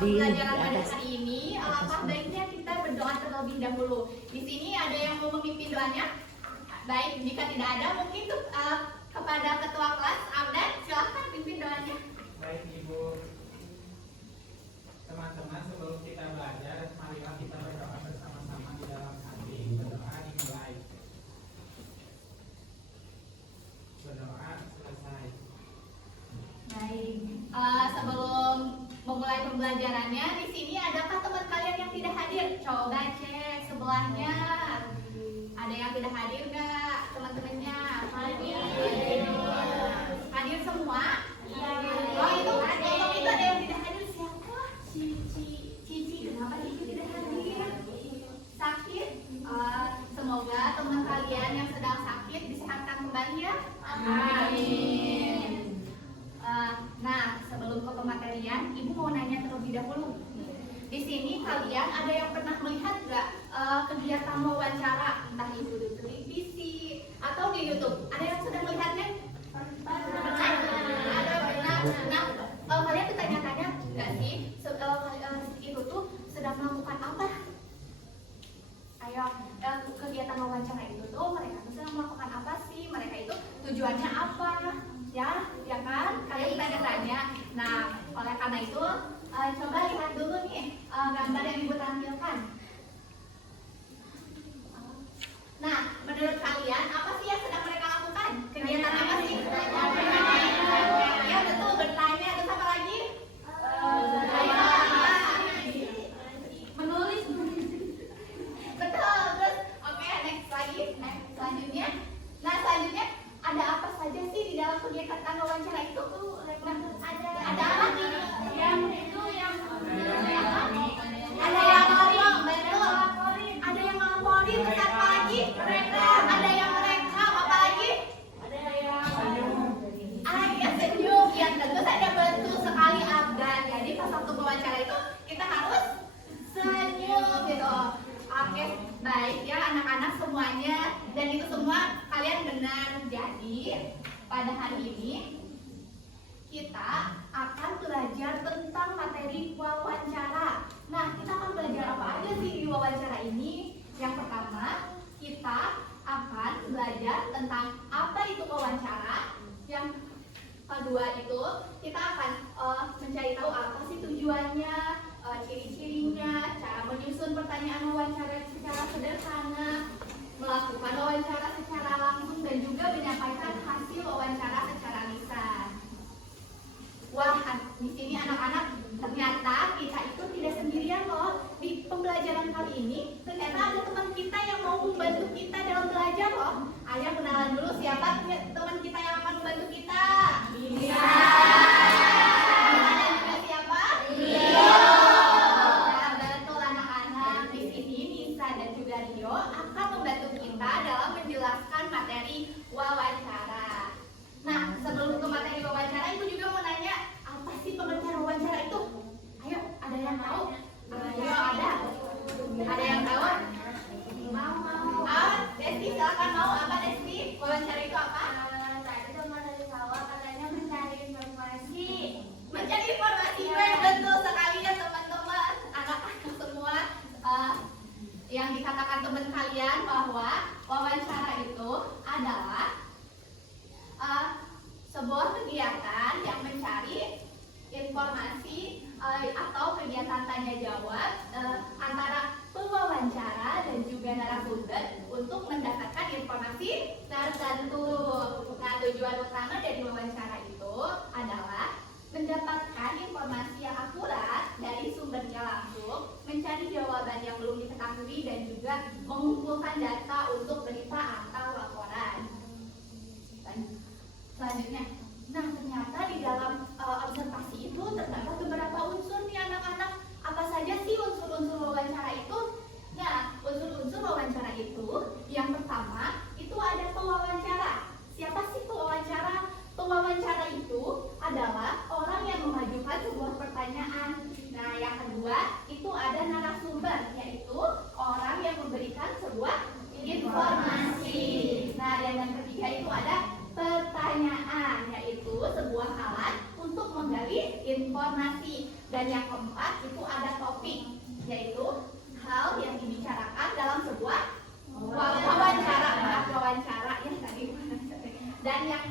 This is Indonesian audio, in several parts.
pembelajaran pada hari ini. Alangkah baiknya kita berdoa terlebih dahulu. Di sini ada yang mau memimpin doanya? Baik, jika tidak ada, mungkin kepada ketua kelas, Abdan, silahkan pimpin doanya. Baik Ibu, teman-teman, sebelum kita belajar, marilah kita berdoa bersama-sama di dalam hati. Berdoa dimulai. Berdoa selesai. Baik, sebelum memulai pembelajarannya, di sini adakah teman kalian yang tidak hadir? Coba cek sebelahnya. Ada yang tidak hadir nggak teman-temannya? Hadir. Hadir semua? Oh itu, kalau itu ada yang tidak hadir siapa? Cici, kenapa Cici tidak hadir? Sakit? Semoga teman kalian yang sedang sakit disehatkan kembali ya. Amin. Nah, sebelum ke pematerian, Ibu mau nanya terlebih dahulu. Di sini kalian ada yang pernah melihat nggak kegiatan wawancara, entah itu di televisi atau di YouTube? Ada yang sudah melihatnya? Pernah? Ada pernah. Nah, kalian bertanya-tanya nggak sih itu tuh sedang melakukan apa? Ayo, kegiatan wawancara itu tuh mereka tuh sedang melakukan apa sih? Mereka itu tujuannya apa? Ya kan? Kalian bertanya-tanya. Nah, oleh karena itu coba lihat dulu nih gambar yang Ibu tampilkan. Nah, menurut kalian apa sih yang sedang mereka lakukan? Kegiatan apa sih? Ya betul, bertanya. Terus apa lagi? Menulis. Betul. Terus oke, next lagi. Selanjutnya. Nah, selanjutnya ada apa saja sih di dalam kegiatan wawancara itu? Ada apa? Yang itu yang ada yang ngomong, betul. Ada yang ngelaporin, terus apa lagi? Ada yang merekam, apa lagi? Ada yang senyum. Ya tentu saja betul sekali Abdan. Jadi pas waktu wawancara itu kita harus senyum gitu. Oke, baik ya anak-anak semuanya, dan itu semua kalian benar. Jadi pada hari ini kita akan belajar tentang materi wawancara. Nah, kita akan belajar apa aja sih di wawancara ini? Yang pertama, kita akan belajar tentang apa itu wawancara. Yang kedua itu kita akan mencari tahu apa sih tujuannya, ciri-cirinya, cara menyusun pertanyaan wawancara secara sederhana, melakukan wawancara secara langsung, dan juga menyampaikan hasil wawancara secara lisan. Wah, di sini anak-anak, ternyata kita itu tidak sendirian loh. Di pembelajaran kali ini ternyata ada teman kita yang mau membantu kita dalam belajar loh. Ayo kenalan dulu siapa teman kita yang akan membantu kita. Bisa. Dan juga siapa? Rio. Nah, betul anak-anak. Di sini Nisa dan juga Rio akan membantu kita dalam menjelaskan materi wawancara. Nah, sebelum ke materi wawancara, Ibu juga mau nanya, apa sih pengertian wawancara itu? Ayo, ada yang tahu? Ayo, ada? Ada yang tahu? Mau. Desti, silakan mau. Apa Desti? Wawancara itu apa? Tadi teman dari sawah katanya mencari informasi. Mencari informasi, betul sekali ya teman-teman, anak-anak semua. Yang dikatakan teman kalian bahwa wawancara itu adalah sebuah kegiatan yang mencari informasi atau kegiatan tanya jawab antara pewawancara dan juga narasumber untuk mendapatkan informasi tertentu. Nah, tujuan utama dari wawancara itu adalah mendapatkan informasi yang akurat dari sumbernya langsung, mencari jawaban yang belum diketahui, dan juga mengumpulkan data untuk berita atau laporan. Selanjutnya, nah ternyata di dalam observasi itu terdapat beberapa unsur nih anak-anak. Apa saja sih unsur-unsur wawancara itu? Nah, unsur-unsur wawancara itu yang pertama itu ada pewawancara. Siapa sih pewawancara? Pewawancara itu adalah orang yang memajukan sebuah pertanyaan. Nah, yang kedua itu ada narasumber, yaitu orang yang memberikan sebuah informasi. topik, yaitu hal yang dibicarakan dalam sebuah wawancara ya tadi. Dan yang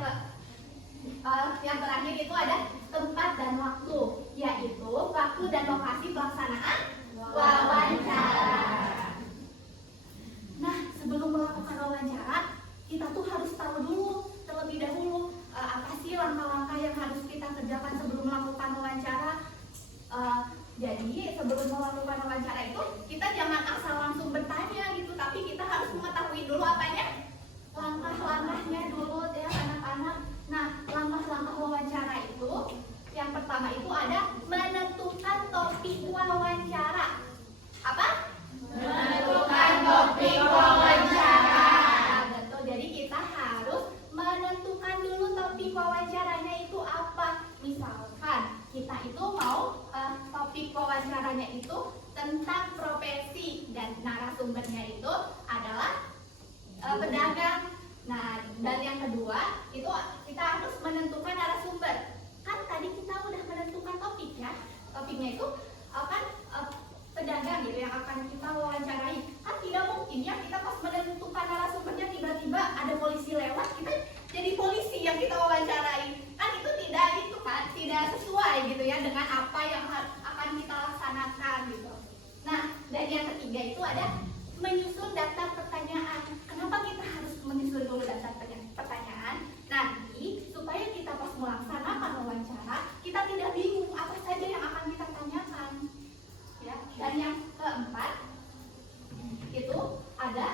terakhir itu ada tempat dan waktu, yaitu waktu dan lokasi pelaksanaan wawancara. Nah, sebelum melakukan wawancara, kita tuh harus tahu dulu terlebih dahulu apa sih langkah-langkah yang harus kita kerjakan sebelum melakukan wawancara. Jadi sebelum melakukan wawancara itu kita jangan asal langsung bertanya gitu, tapi kita harus mengetahui dulu apanya, langkah-langkahnya dulu ya anak-anak. Nah, langkah-langkah wawancara itu yang pertama itu ada menentukan topik wawancara. Apa? Menentukan topik wawancara. Betul. Jadi kita harus menentukan dulu topik wawancaranya itu apa. Misalkan kita itu mau topik wawancaranya itu tentang profesi dan narasumbernya itu adalah pedagang. Nah, dan yang kedua itu kita harus menentukan narasumber. Kan tadi kita udah menentukan topik ya. Topiknya itu akan pedagang gitu yang akan kita wawancarai. Kan tidak mungkin ya kita pas menentukan narasumbernya tiba-tiba ada polisi lewat, kita jadi polisi yang kita wawancarai. Kan itu tidak sesuai gitu ya dengan apa yang akan kita laksanakan gitu. Nah, dan yang ketiga itu ada menyusun daftar pertanyaan. Kenapa kita harus menyusun dulu daftar pertanyaan? Nanti supaya kita pas melaksanakan wawancara kita tidak bingung apa saja yang akan kita tanyakan. Ya. Dan yang keempat itu ada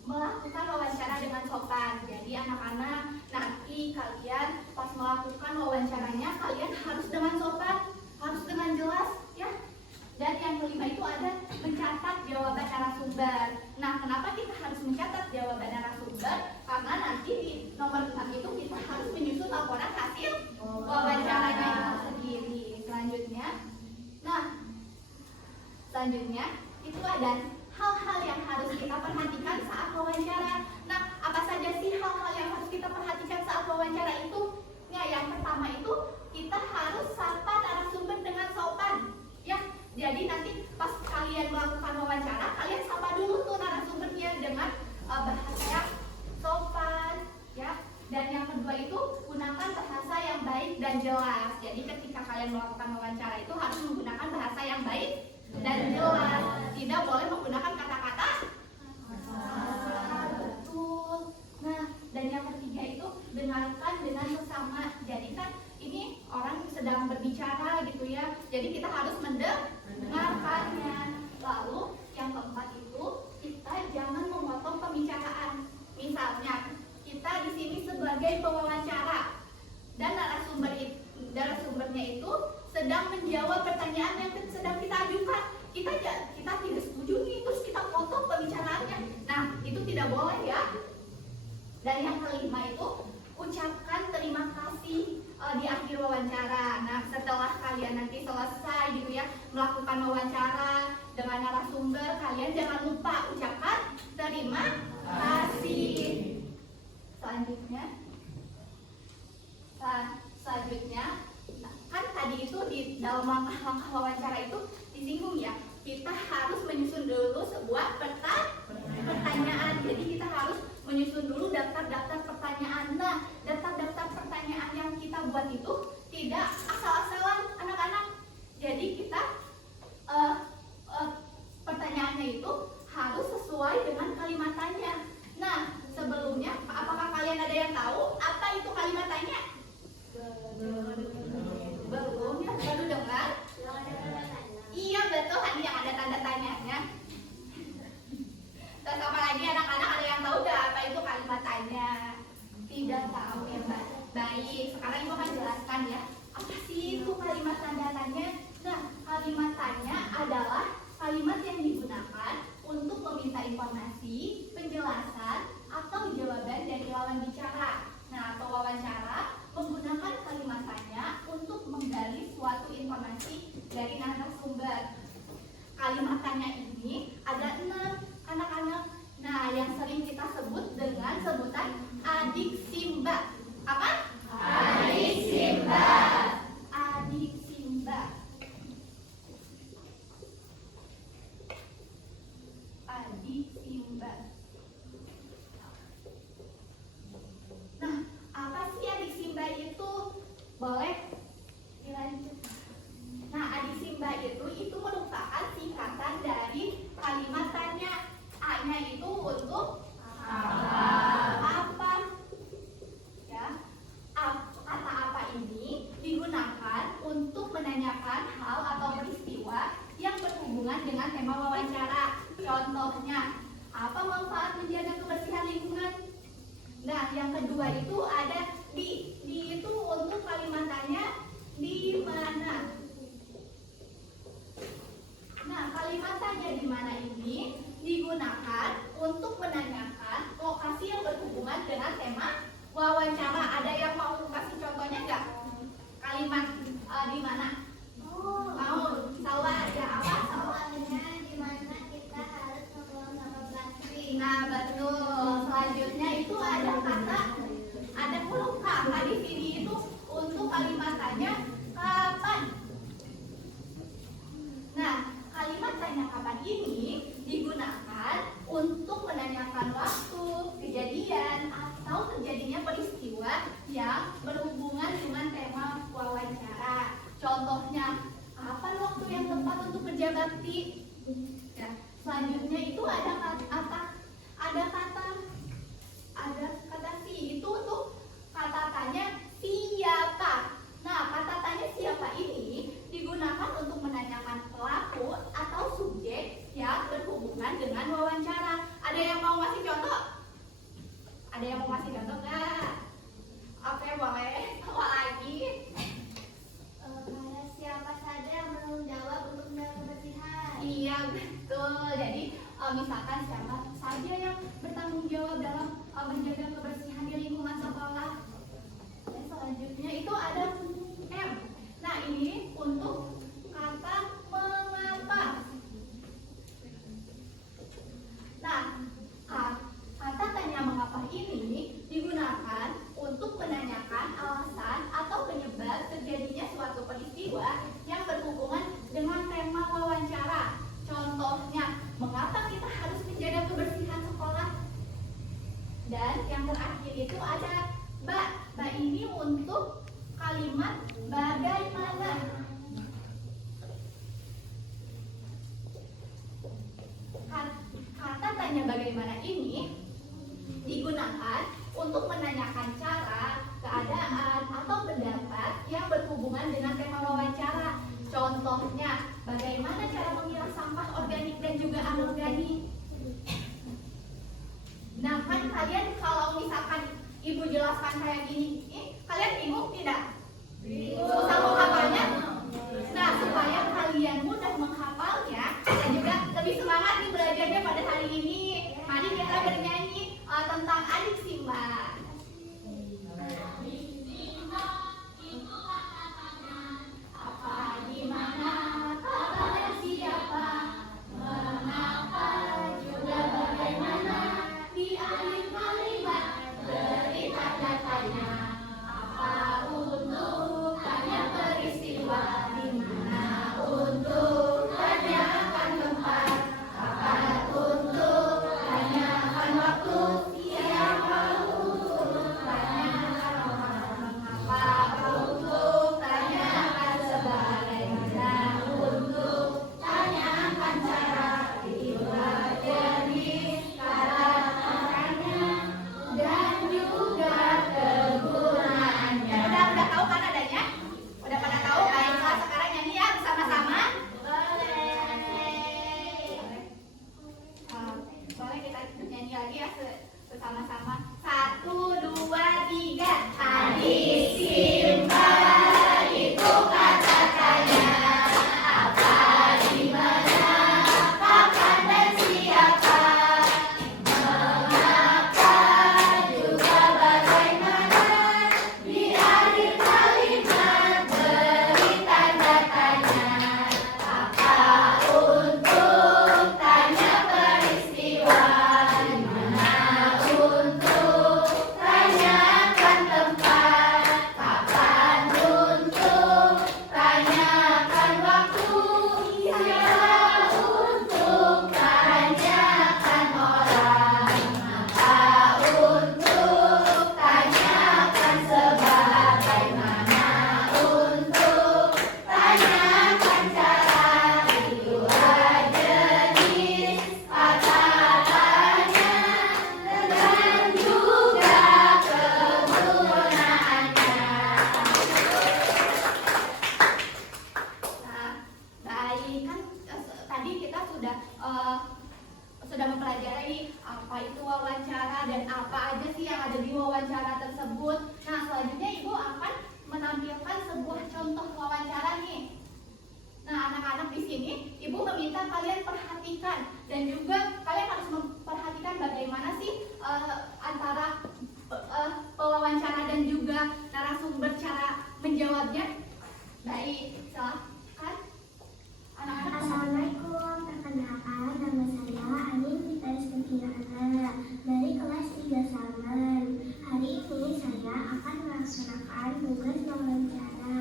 melakukan wawancara dengan sopan. Jadi anak-anak, nanti kalian pas melakukan wawancaranya kalian harus dengan sopan, harus dengan jelas ya. Dan yang kelima itu ada mencatat jawaban narasumber. Nah, kenapa kita harus mencatat jawaban narasumber? Karena nanti di nomor 6 itu kita harus menyusun laporan hasil wawancaranya itu sendiri. Selanjutnya itu ada hal-hal yang harus kita perhatikan saat wawancara. Nah, apa saja sih hal-hal yang harus kita perhatikan saat wawancara itu? Nah, yang pertama itu kita harus sapa narasumber dengan sopan. Ya, jadi nanti pas kalian melakukan wawancara, kalian sapa dulu tuh narasumbernya dengan bahasa yang sopan, ya. Dan yang kedua itu gunakan bahasa yang baik dan jelas. Jadi ketika kalian melakukan wawancara itu harus menggunakan bahasa yang baik dan jelas. Tidak boleh menggunakan kata-kata betul. Nah, dan yang ketiga itu dengarkan dengan sesama. Jadi kan ini orang sedang berbicara gitu ya. Jadi kita harus mendengarkannya. Lalu yang keempat itu kita jangan memotong pembicaraan. Misalnya kita di sini sebagai pewawancara dan narasumbernya itu sedang menjawab pertanyaan yang sedang kita ajukan. Kita tidak setuju nih, terus kita potong pembicaraannya. Nah, itu tidak boleh ya. Dan yang kelima itu ucapkan terima kasih di akhir wawancara. Nah, setelah kalian nanti selesai gitu ya melakukan wawancara dengan narasumber, kalian jangan lupa ucapkan terima kasih. Selanjutnya, kan tadi itu di dalam langkah wawancara itu disinggung ya, kita harus menyusun dulu sebuah pertanyaan. Jadi kita harus menyusun dulu daftar pertanyaan. Nah, daftar pertanyaan yang kita buat itu tidak asal-asalan anak-anak. Jadi kita pertanyaannya itu harus sesuai dengan kalimatannya. Nah, sebelumnya apakah kalian ada yang tahu apa itu kalimatannya? Belum ya, baru dengar? Iya betul, tadi yang ada tanda tanyanya. Terus apa lagi anak-anak, ada yang tahu gak apa itu kalimat tanya? Tidak tahu ya Mbak. Baik, sekarang Ibu akan jelaskan ya. Apa sih itu kalimat tanda tanya? Nah, kalimat tanya adalah kalimat yang digunakan untuk meminta informasi, penjelasan, atau jawaban dari lawan bicara. Nah, pewawancara menggunakan kalimat tanya untuk menggali suatu informasi dari narasumber. Kalimat tanya ini ada 6 anak-anak. Nah, yang sering kita sebut dengan sebutan adiksimba. Apa? Adiksimba. Adiksimba. tema wawancara. Contohnya, apa manfaat menjaga kebersihan lingkungan? Nah, yang kedua itu ada di itu untuk kalimatannya di mana. Nah, kalimatannya di mana ini digunakan untuk menanyakan lokasi yang berhubungan dengan tema wawancara. Ada yang mau kasih contohnya nggak? Kalimat di mana? Mau? Salwa ada apa? Soalnya di mana kita harus membuang sampah plastik. Nah, betul. Selanjutnya itu ada kata, ada huruf K. Di sini itu untuk kalimatannya kapan. Nah, kalimat tanya kapan ini digunakan untuk menanyakan waktu, kejadian, atau terjadinya peristiwa yang berhubungan dengan tema wawancara. Contohnya, kapan waktu yang tepat untuk kerja bakti? Ya, selanjutnya itu ada kata si itu untuk kata tanya siapa. Nah, kata tanya siapa ini digunakan untuk menanyakan pelaku atau subjek yang berhubungan dengan wawancara. Ada yang mau ngasih contoh? Ada yang mau ngasih contoh nggak? Oke, boleh. Apa lagi? Kayak siapa saja yang bertanggung jawab untuk menjaga kebersihan. Iya, betul. Jadi misalkan siapa saja yang bertanggung jawab dalam menjaga kebersihan di lingkungan sekolah. Dan selanjutnya itu ada M. Nah, ini untuk kata mengapa. Nah, kata tanya mengapa ini digunakan untuk menanyakan alasan atau penyebab terjadinya suatu peristiwa yang berhubungan dengan tema wawancara. Contohnya, mengapa kita harus menjaga kebersihan sekolah? Dan yang terakhir itu ada ba. Ba ini untuk kalimat bagaimana. Kata tanya bagaimana ini digunakan untuk menanyakan cara, keadaan, atau pendapat yang berhubungan dengan tema wawancara. Contohnya, bagaimana cara memilah sampah organik dan juga anorganik. Nah, kan kalian kalau misalkan ibu jelaskan kayak gini, kalian bingung tidak? Susah menghafalnya? Nah, supaya kalian mudah menghafalnya dan juga lebih semangat nih belajarnya pada hari ini, mari kita bernyanyi tentang adik Simba. Apa, di mana, kapan, dan siapa, mengapa, juga bagaimana, di akhir kalimat beri tanda tanya. Apa untuk tanya peristiwa, di mana untuk tanyakan tempat, apa untuk tanyakan waktu, siapa untuk tanyakan orang, mengapa untuk tanyakan sebagaimana, untuk tanyakan cara, dua jenis kata makanya dan juga kegunaannya. Udah tahu kan adanya? Udah pada tahu? Baiklah, sekarang nyanyi ya bersama-sama. Boleh kita nyanyi lagi ya bersama-sama. 1, 2, 3. Adik Simba itu kata tanya. Apa, di mana, kapan, dan siapa, mengapa, juga bagaimana, di akhir kalimat beri tanda tanya. Apa untuk tanya peristiwa, di mana untuk tanyakan tempat, kita sudah mempelajari apa itu wawancara dan apa aja sih yang ada di wawancara tersebut. Nah, selanjutnya Ibu akan menampilkan sebuah contoh wawancara nih. Nah, anak-anak di sini Ibu meminta kalian perhatikan dan juga kalian harus memperhatikan bagaimana sih antara pewawancara dan juga narasumber cara menjawabnya. Baik, silahkan anak-anak. Assalamualaikum, perkenalkan nama saya Anin Fitri Setiana dari kelas 3 Salman. Hari ini saya akan melaksanakan tugas wawancara.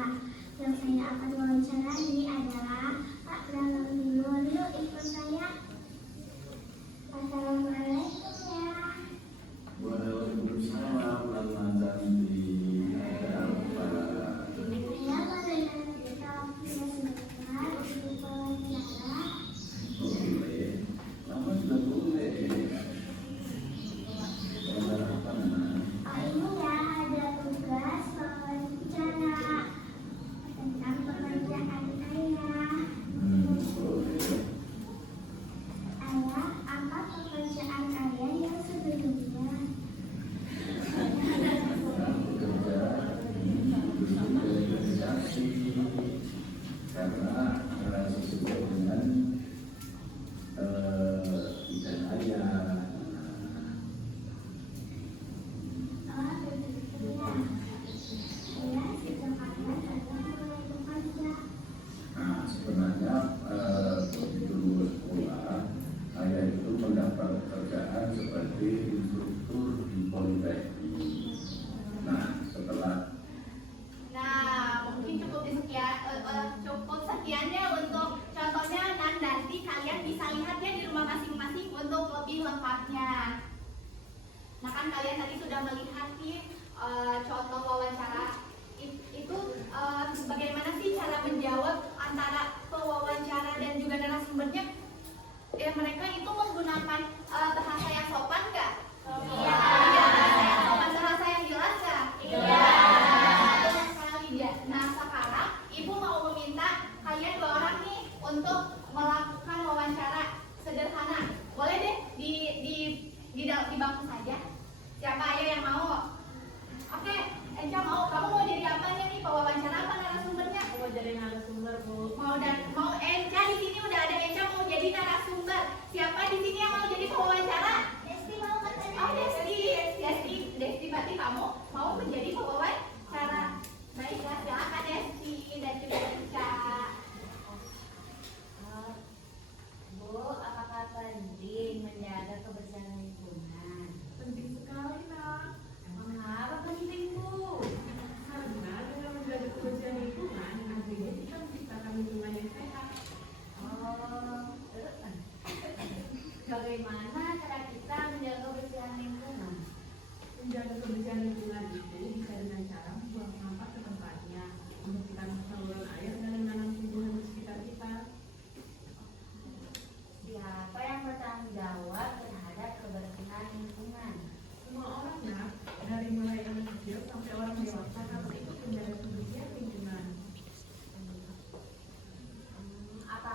Yang saya akan wawancarai adalah Pak Dalam Timur. Yuk ikut saya. Assalamualaikum ya. Waalaikumsalam warahmatullahi wabarakatuh. Saya berikan cerita sebentar untuk wawancara. Boleh, lama sudah boleh. Wawancara apa namanya? Hari ini ya ada tugas wawancara tentang pekerjaan ayah. Boleh. Ayah, apa pekerjaan ayah yang sebelumnya? Bekerja berorganisasi karena sesuai dengan bidang ayah. Oh, begitu ya. Saya sejak kapan saya mulai bekerja? Nah, sebenarnya begitu lulus sekolah, ayah itu mendapat pekerjaan sebagai instruktur di Politeknik. Nah, setelah Nah, mungkin cukup sekiannya untuk contohnya, dan nanti kalian bisa lihat ya di rumah masing-masing untuk lebih lengkapnya. Nah, kan kalian tadi sudah melihat nih contoh wawancara itu bagaimana sih cara menjawab antara pewawancara dan juga narasumbernya. Ya, mereka itu menggunakan bahasa yang sopan nggak? Iya. Bahasa yang sopan, bahasa yang jelas nggak? Iya. Betul sekali ya. Nah, sekarang Ibu mau meminta kalian 2 orang nih untuk melakukan wawancara sederhana. Boleh deh di bangku saja. Siapa aja yang mau? Oke, Enca mau. Kamu mau jadi apanya nih? Pewawancara apa narasumbernya? Mau jadi narasumber, Bu. Mau Enca di sini udah ada Enca mau jadi narasumber. Siapa di sini yang mau jadi pewawancara? Desti mau katanya. Oh, Desti, berarti kamu mau menjadi pewawancara. Baiklah, silakan Desti dan juga Enca. Bu, apakah penting menjaga kebersihan lingkungan? Penting sekali, Nak. Emang apa penting, Bu? Karena dengan menjaga kebersihan lingkungan, artinya kita menciptakan lingkungan yang sehat. Oh, bagaimana cara kita menjaga kebersihan lingkungan? Menjaga kebersihan lingkungan itu bisa dengan cara membuang sampah ke tempatnya, membersihkan saluran air, dan menanam tumbuhan di sekitar kita. Siapa yang bertanggung jawab terhadap kebersihan lingkungan? Semua orang, Nak, dari mulai anak kecil sampai orang dewasa harus ikut menjaga kebersihan lingkungan. Apa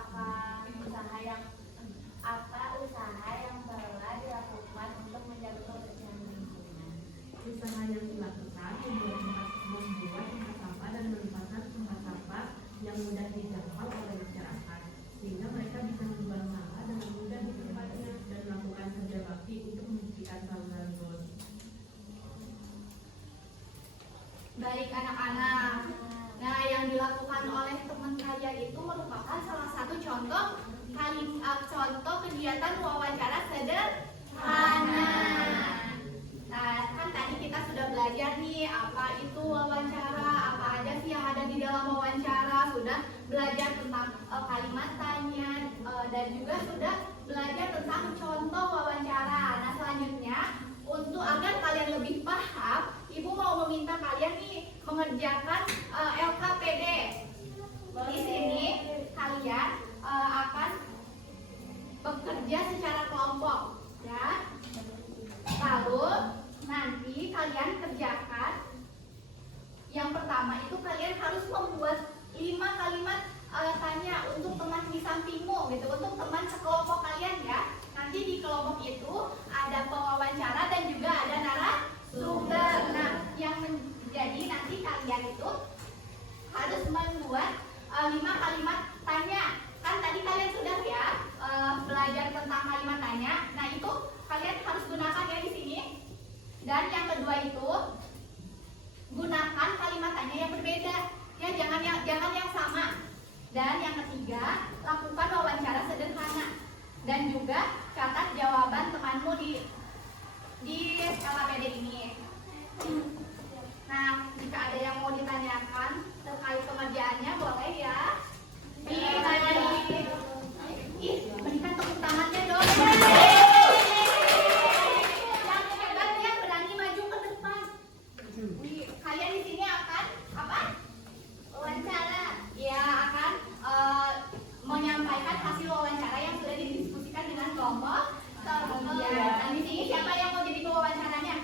usaha yang telah dilakukan untuk menjaga kebersihan lingkungan? Usaha yang dilakukan membuat tempat sampah dan menempatkan tempat sampah yang mudah dijangkau oleh masyarakat, sehingga mereka bisa membuang sampah dengan mudah di tempatnya dan melakukan kerja bakti untuk membersihkan saluran got. Baik anak-anak. Nah, yang dilakukan oleh teman saya itu merupakan salah satu contoh kegiatan wawancara sederhana. Nah, kan tadi kita sudah belajar nih apa itu wawancara, apa aja sih yang ada di dalam wawancara, sudah belajar tentang kalimat tanya dan juga sudah belajar tentang contoh wawancara. Nah, selanjutnya untuk agar kalian lebih paham, Ibu mau meminta kalian nih mengerjakan LKPD. Di sini kalian akan bekerja secara kelompok, ya. Lalu nanti kalian kerjakan. Yang pertama itu kalian harus membuat 5 kalimat tanya untuk teman di sampingmu, gitu, untuk teman itu kalian harus gunakan ya di sini. Dan yang kedua itu gunakan kalimat tanya yang berbeda. Ya, jangan yang sama. Dan yang ketiga, lakukan wawancara sederhana. Dan juga catat jawaban temanmu di LKPD ini. Nah, jika ada yang mau ditanyakan terkait pengerjaannya, boleh ya. Ih, berikan tepuk tangannya dong. Yang hebat ya, berani maju ke depan. Kalian di sini akan apa? Wawancara. Ya, akan menyampaikan hasil wawancara yang sudah didiskusikan dengan kelompok. Dan di sini siapa yang mau jadi pewawancaranya?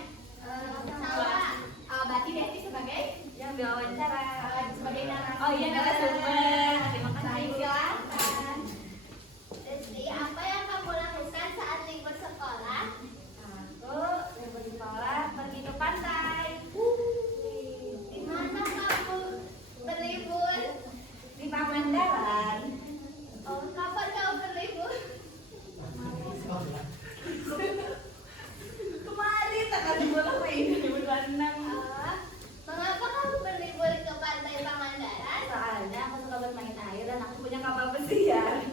Berarti Desti sebagai Yang diwawancara. sebagai narasumber. Oh iya, narasumber. Terima kasih. Baik, silakan. Desti, apa yang kamu lakukan saat libur sekolah? Aku libur di sekolah pergi ke pantai. Di mana kamu berlibur? Di Pangandaran. Oh, kapan kamu berlibur? Kemarin tanggal 20 Mei 2026. Mengapa kamu berlibur ke pantai Pangandaran? Soalnya aku suka bermain air dan aku punya kapal pesiar.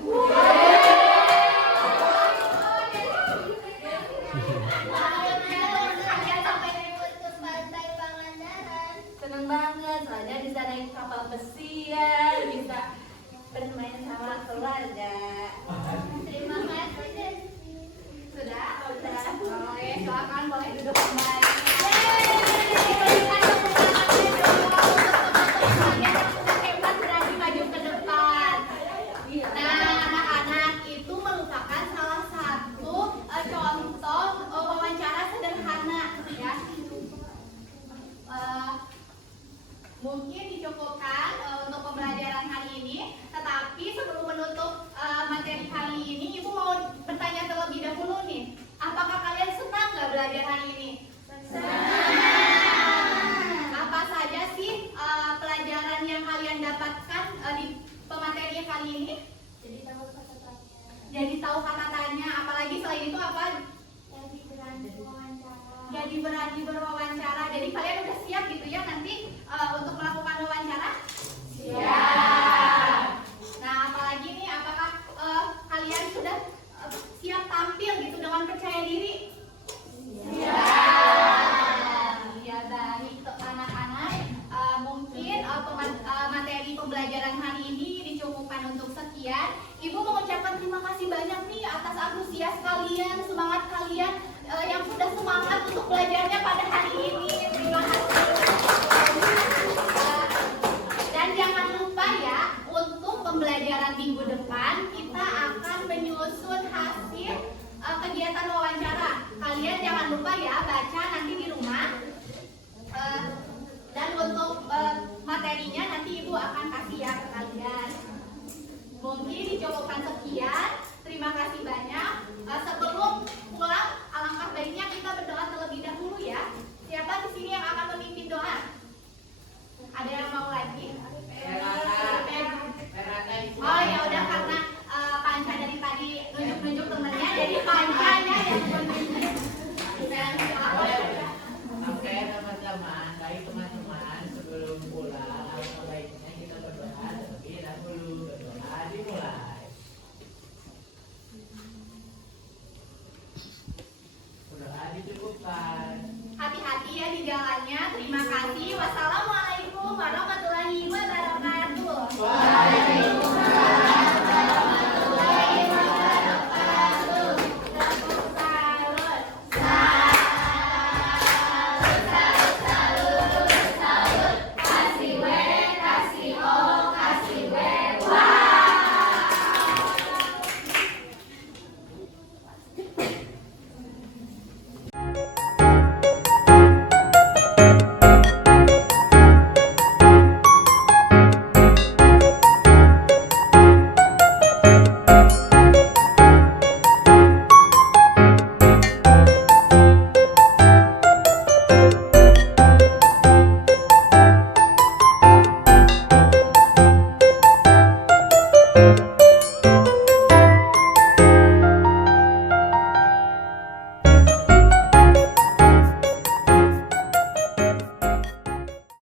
Kalian sampai libur ke pantai Pangandaran. Seneng banget, soalnya bisa naik kapal pesiar, bisa bermain sama keluarga. Terima kasih, Desti. Sudah? Sudah. Oke, silakan boleh duduk kembali. Berikan tepuk tangannya dong untuk teman-teman kalian yang sudah hebat berani maju ke depan. Nah, anak-anak itu merupakan salah satu contoh wawancara sederhana ya. Mungkin dicukupkan untuk pembelajaran hari ini, tetapi sebelum menutup materi hari ini, Ibu mau bertanya terlebih dahulu nih, apakah kalian senang nggak belajar hari ini? Senang. Apa saja sih pelajaran yang kalian dapatkan di pemateri kali ini? Jadi tahu kata-katanya. Jadi tahu kata tanya, apalagi selain itu apa? Jadi berani wawancara. Jadi berani berwawancara. Jadi kalian udah siap gitu ya nanti untuk melakukan wawancara? Siap. Nah, apalagi nih, apakah kalian sudah siap tampil gitu dengan percaya diri? Siap. Ya, baik untuk anak-anak. Mungkin materi pembelajaran hari ini dicukupkan untuk sekian. Ibu mengucapkan terima kasih banyak nih atas antusias kalian, semangat kalian yang sudah semangat untuk belajarnya pada hari ini. Terima kasih. Dan jangan lupa ya, untuk pembelajaran minggu depan kita akan menyusun hasil kegiatan wawancara. Kalian jangan lupa ya baca nanti di rumah. Dan untuk materinya nanti Ibu akan kasih ya ke kalian. Mungkin dicukupkan sekian. Terima kasih banyak. Sebelum pulang, alangkah baiknya kita berdoa terlebih dahulu ya. Siapa di sini yang akan memimpin doa? Ada yang mau lagi? Oh ya udah, karena Panca dari tadi nunjuk-nunjuk temennya, jadi Pancanya yang memimpin. Oke teman-teman, baik teman-teman, sebelum pulang baiknya kita berdoa terlebih dahulu. Berdoa dimulai. Berdoa dicukupkan. Hati-hati ya di jalannya. Terima kasih. Wassalamualaikum warahmatullahi